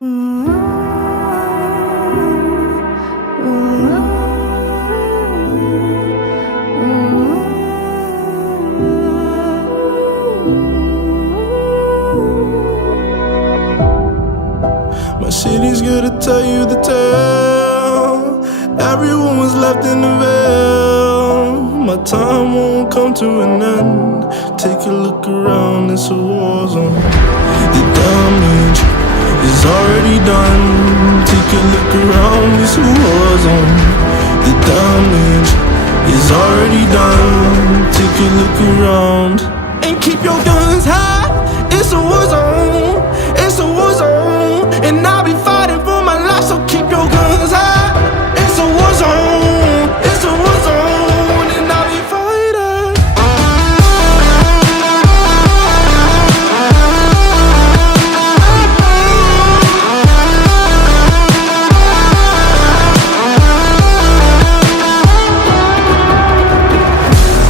My city's good to tell you the tale. Everyone was left in the veil. My time won't come to an end. Take a look around, it's a war zone. The damage is already done. Take a look around, it's a war zone. The damage is already done. Take a look around and keep your guns high. It's a war zone. It's a war zone, and I'll be fighting for my life. So keep your guns high. It's a war zone. It's a war zone, and I'll be fighting.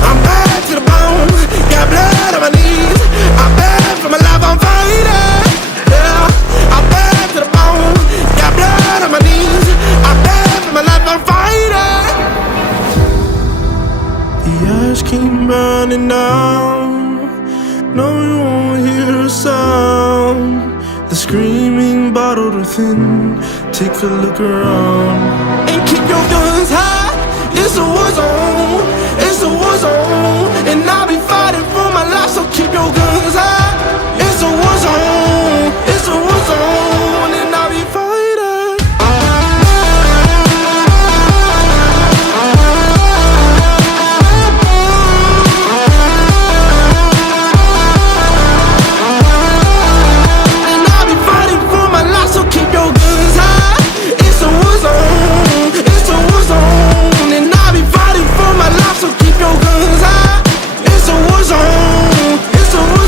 I'm bad to the bone, got blood on my knees. I'm bad for my life, I'm fighting. Yeah, I'm bad to the bone, got blood on my knees. I'm bad for my life, I'm fighting. The ash came burning down. No, you won't hear a sound. The screaming bottled within. Take a look around and keep your guns high. It's a war zone. It's a war zone, and I'll be fighting for my life. So keep your guns high. It's a war zone. It's a war zone, and I'll be fighting. And I'll be fighting for my life. So keep your guns high. It's a war zone. It's a war zone, and I'll be fighting for my life. So keep your guns high. It's a war zone. It's a war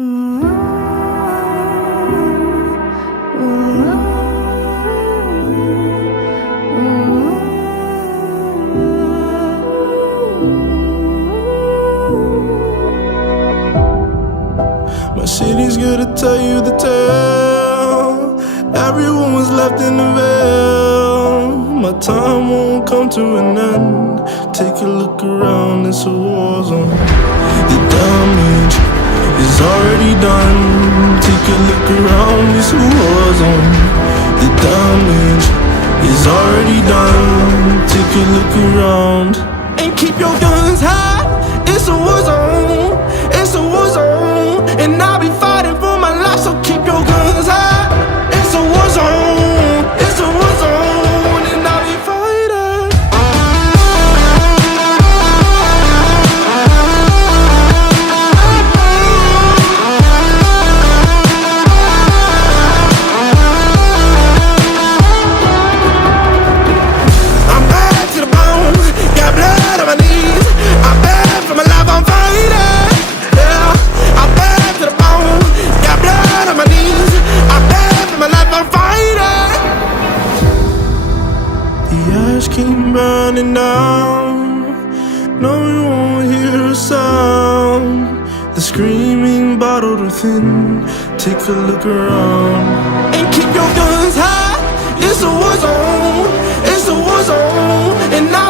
My city's gonna tell you the tale. Everyone was left in the veil. My time won't come to an end. Take a look around, it's a war zone. The damage is already done. Take a look around, it's a war zone. The damage is already done. Take a look around and keep your guns high. It's a war zone. It's a war zone, and I'll be fighting for my life. So keep your guns high. It's a war zone. It's a war zone, and I'll be fighting. I'm bad to the bone, got blood on my knees. I'm bad for my life, I'm fighting. Yeah, I'm bad to the bone, got blood on my knees. I'm bad for my life, I'm fighting. The ash keep burning down. No, you won't hear a sound. The screaming bottled within. Take a look around and keep your guns high. It's a war zone. It's a war zone, and I